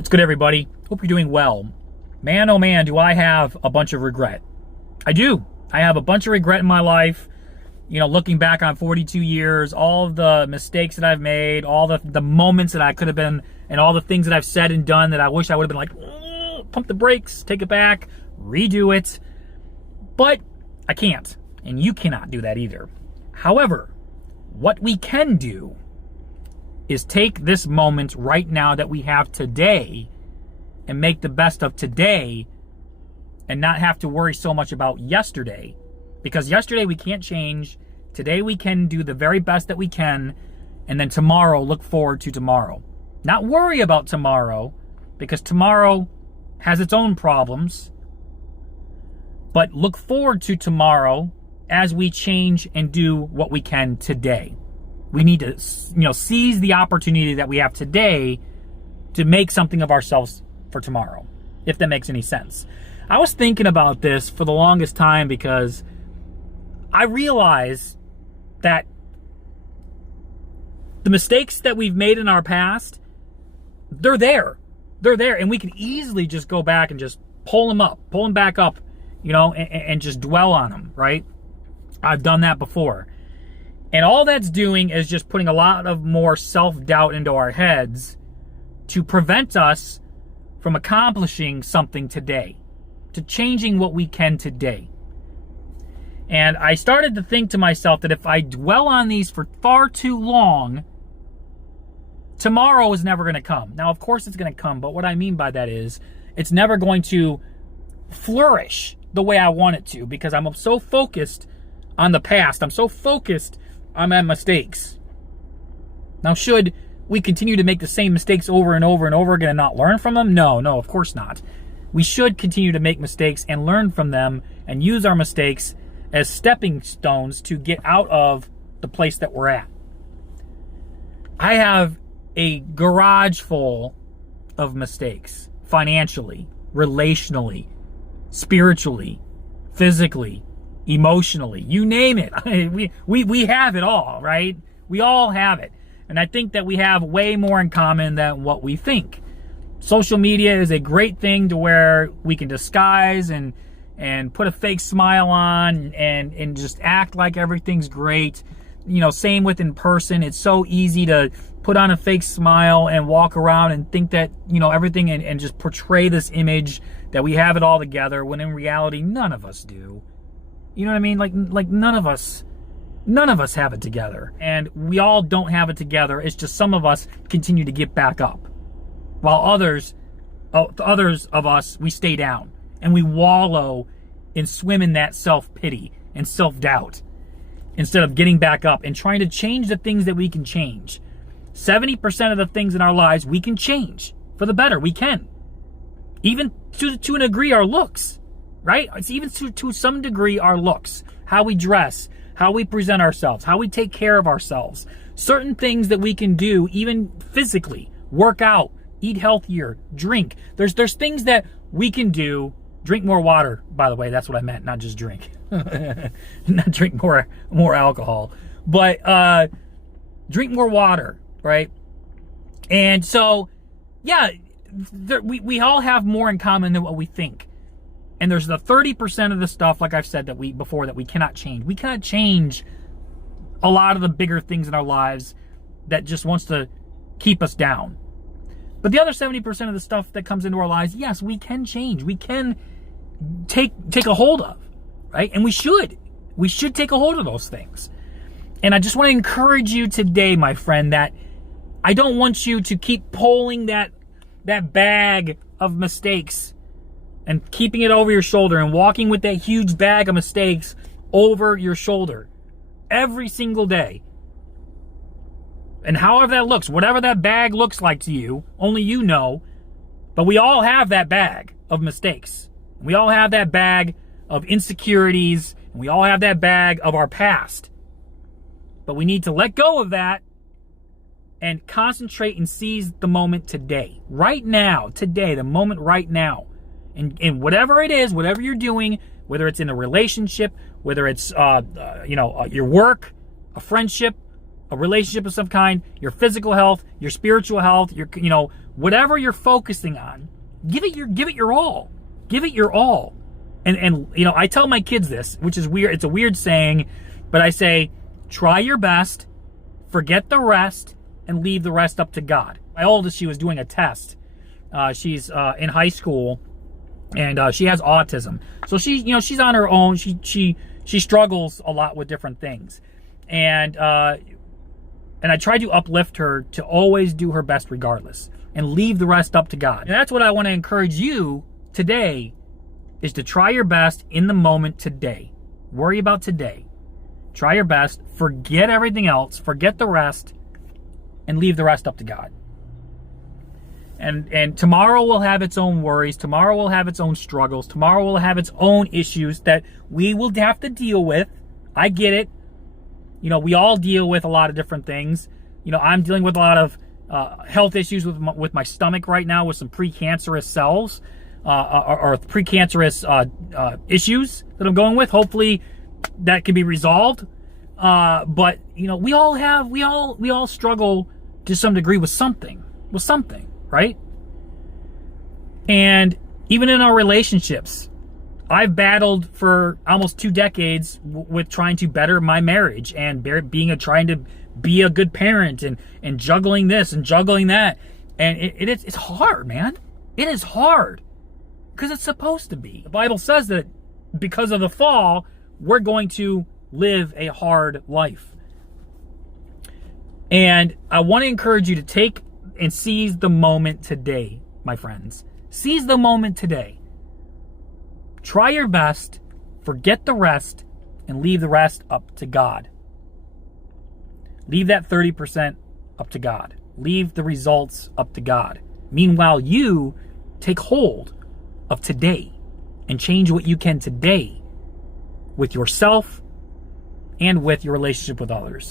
What's good, everybody? Hope you're doing well. Man, oh man, do I have a bunch of regret. I do. I have a bunch of regret in my life. You know, looking back on 42 years, all of the mistakes that I've made, all the moments that I could have been, and all the things that I've said and done that I wish I would have been like, pump the brakes, take it back, redo it. But I can't, and you cannot do that either. However, what we can do is take this moment right now that we have today and make the best of today and not have to worry so much about yesterday. Because yesterday we can't change. Today we can do the very best that we can. And then tomorrow, look forward to tomorrow. Not worry about tomorrow, because tomorrow has its own problems. But look forward to tomorrow as we change and do what we can today. We need to, seize the opportunity that we have today to make something of ourselves for tomorrow, if that makes any sense. I was thinking about this for the longest time because I realize that the mistakes that we've made in our past, they're there. They're there, and we can easily just go back and just pull them back up, and just dwell on them, right? I've done that before. And all that's doing is just putting a lot of more self-doubt into our heads to prevent us from accomplishing something today, to changing what we can today. And I started to think to myself that if I dwell on these for far too long, tomorrow is never going to come. Now, of course it's going to come, but what I mean by that is it's never going to flourish the way I want it to, because I'm so focused on the past. I'm so focused on my mistakes. Now, should we continue to make the same mistakes over and over and over again and not learn from them? No, of course not. We should continue to make mistakes and learn from them and use our mistakes as stepping stones to get out of the place that we're at. I have a garage full of mistakes, financially, relationally, spiritually, physically, emotionally, you name it. We have it all, right? We all have it. And I think that we have way more in common than what we think. Social media is a great thing to where we can disguise and put a fake smile on and just act like everything's great. Same with in person. It's so easy to put on a fake smile and walk around and think that, everything and just portray this image that we have it all together, when in reality, none of us do. You know what I mean? Like none of us have it together. And we all don't have it together. It's just some of us continue to get back up, while others of us, we stay down and we wallow and swim in that self-pity and self-doubt instead of getting back up and trying to change the things that we can change. 70% of the things in our lives we can change for the better. We can. Even to a degree, our looks. Right? It's even to some degree our looks, how we dress, how we present ourselves, how we take care of ourselves. Certain things that we can do, even physically, work out, eat healthier, drink. There's things that we can do. Drink more water, by the way. That's what I meant, not just drink. Not drink more alcohol. But drink more water, right? And so, yeah, we all have more in common than what we think. And there's the 30% of the stuff, like I've said that we cannot change. We cannot change a lot of the bigger things in our lives that just wants to keep us down. But the other 70% of the stuff that comes into our lives, yes, we can change. We can take a hold of, right? And we should. We should take a hold of those things. And I just want to encourage you today, my friend, that I don't want you to keep pulling that bag of mistakes and keeping it over your shoulder and walking with that huge bag of mistakes over your shoulder every single day. And however that looks, whatever that bag looks like to you, only you know. But we all have that bag of mistakes. We all have that bag of insecurities. And we all have that bag of our past. But we need to let go of that and concentrate and seize the moment today. Right now, today, the moment right now. And whatever it is, whatever you're doing, whether it's in a relationship, whether it's your work, a friendship, a relationship of some kind, your physical health, your spiritual health, your, whatever you're focusing on, give it your all. Give it your all. And I tell my kids this, which is weird. It's a weird saying, but I say, try your best, forget the rest, and leave the rest up to God. My oldest, she was doing a test. She's in high school, and she has autism. So she's on her own. She struggles a lot with different things, and I try to uplift her to always do her best regardless, and leave the rest up to God. And that's what I want to encourage you today, is to try your best in the moment today. Worry about today. Try your best. Forget everything else. Forget the rest, and leave the rest up to God. And tomorrow will have its own worries. Tomorrow will have its own struggles. Tomorrow will have its own issues that we will have to deal with. I get it. We all deal with a lot of different things. I'm dealing with a lot of health issues with my stomach right now, with some precancerous cells or precancerous issues that I'm going with. Hopefully that can be resolved. But we all struggle to some degree with something, right? And even in our relationships, I've battled for almost 2 decades with trying to better my marriage and trying to be a good parent and juggling this and juggling that. And it's hard, man. It is hard because it's supposed to be. The Bible says that because of the fall, we're going to live a hard life. And I want to encourage you to take and seize the moment today, my friends. Seize the moment today. Try your best, forget the rest, and leave the rest up to God. Leave that 30% up to God. Leave the results up to God. Meanwhile, you take hold of today and change what you can today with yourself and with your relationship with others.